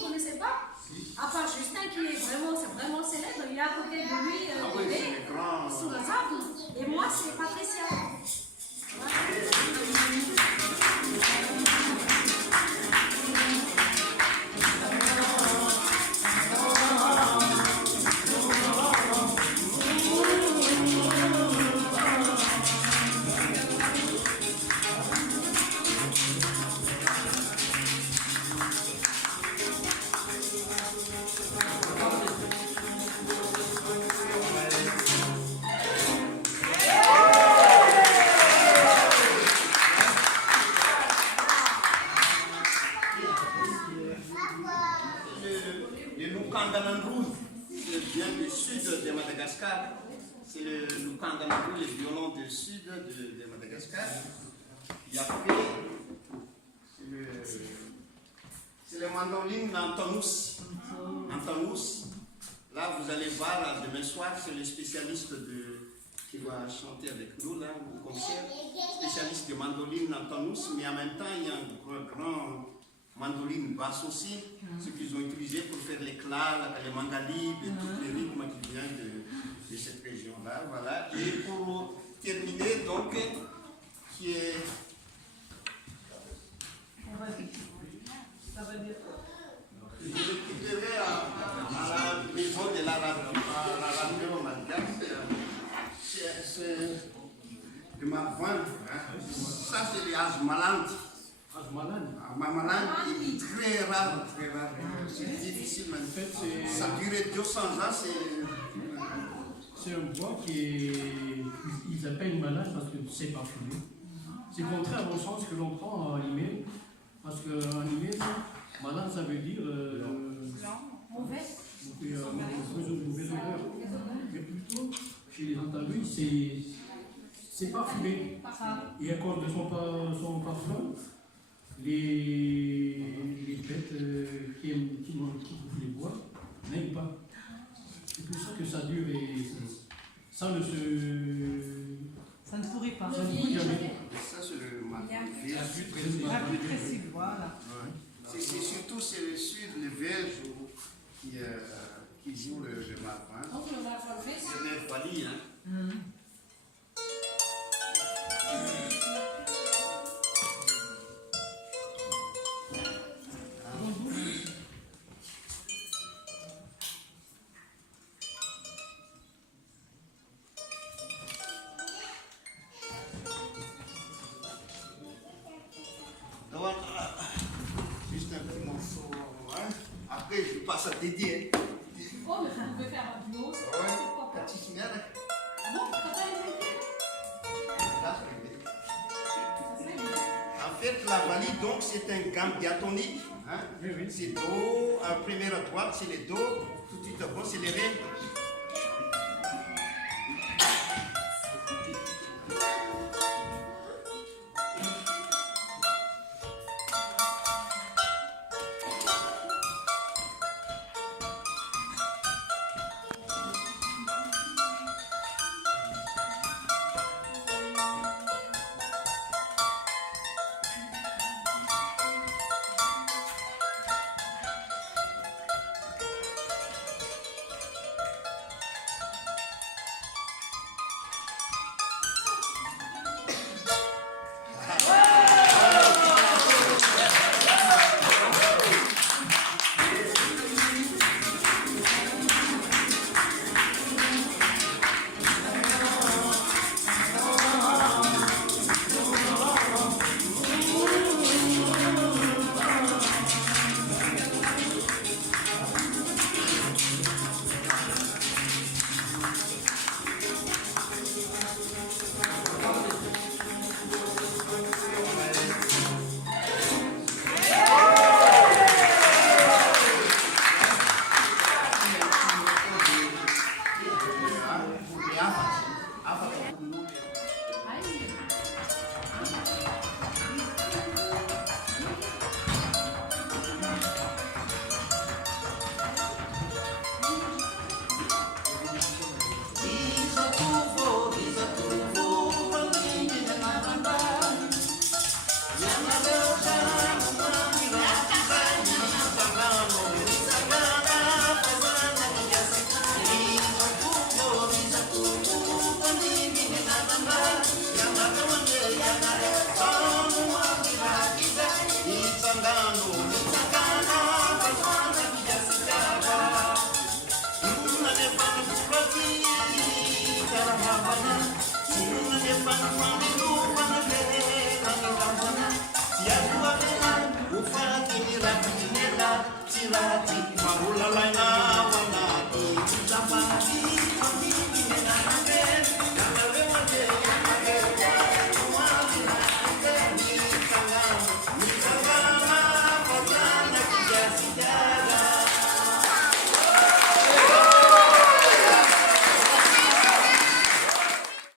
ne connaissez pas? À part Justin qui est vraiment célèbre, il est à côté de lui, sous la table. Et moi, c'est Patricia. C'est le Lukanganandou, le violon du sud de Madagascar. Et après, c'est le mandoline Antonous. Là, vous allez voir, là, demain soir, c'est le spécialiste qui va chanter avec nous là, au concert. Spécialiste de mandoline Antonous, mais en même temps, il y a un grand mandoline basse aussi, ce qu'ils ont utilisé pour faire l'éclat, les mangalibes et tous les rythmes qui viennent de cette région-là. Voilà. Et pour terminer, donc, qui est... Ça va dire quoi? Je le quitterai à la maison de la radio malgache. C'est de ma voix. Ça, c'est les Asmaland. Asmaland est très rare. C'est difficile, mais en fait, ça a duré 200 ans. C'est un bois ils appellent malade parce que c'est parfumé. C'est contraire au sens que l'on prend en email. Parce qu'en email, malade, ça veut dire. Mauvais. Mauvaise odeur. Mais plutôt, chez les Andalous, c'est parfumé. Et à cause de son parfum, les bêtes qui bouffent les bois n'aiment pas. C'est pour ça que ça dure et ça ne pourrit pas. Ça ne pourrit jamais. Ça, c'est le la plus précise, voilà. C'est surtout le sud, le Verge, qui joue le marfan. Donc le marfan, c'est le Fali, hein. Juste un petit morceau, hein. Après je passe à Dédié. Oh, mais ça peut faire un duo, ça. Ouais, la petite mère. Bon, t'as pas en fait, la valise, donc, c'est un gamme diatonique. Hein? Oui. C'est Do, en première à droite, c'est les Do, tout de suite après, c'est les Ré.